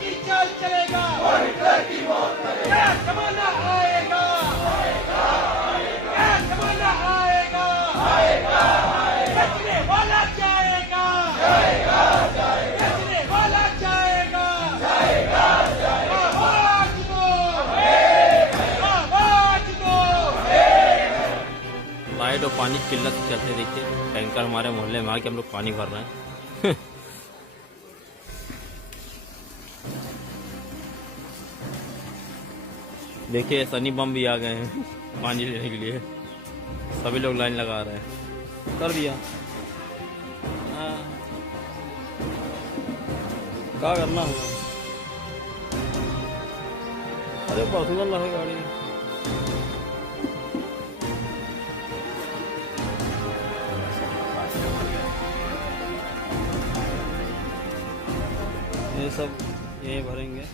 की चाल चलेगा, क्या जमाना आएगा, क्या जमाना आएगा, बचने वाला जाएगा, बचने वाला जाएगा, आवाज दो, आवाज दो। लाइट और पानी की किल्लत से चलते देखिए, टैंकर हमारे मोहल्ले में आके हम लोग पानी भर रहे हैं। देखिए सनी बम भी आ गए हैं पानी लेने के लिए, सभी लोग लाइन लगा रहे हैं। कर दिया, क्या करना है। अरे बहुत सुंदर है गाड़ी। ये सब यही भरेंगे।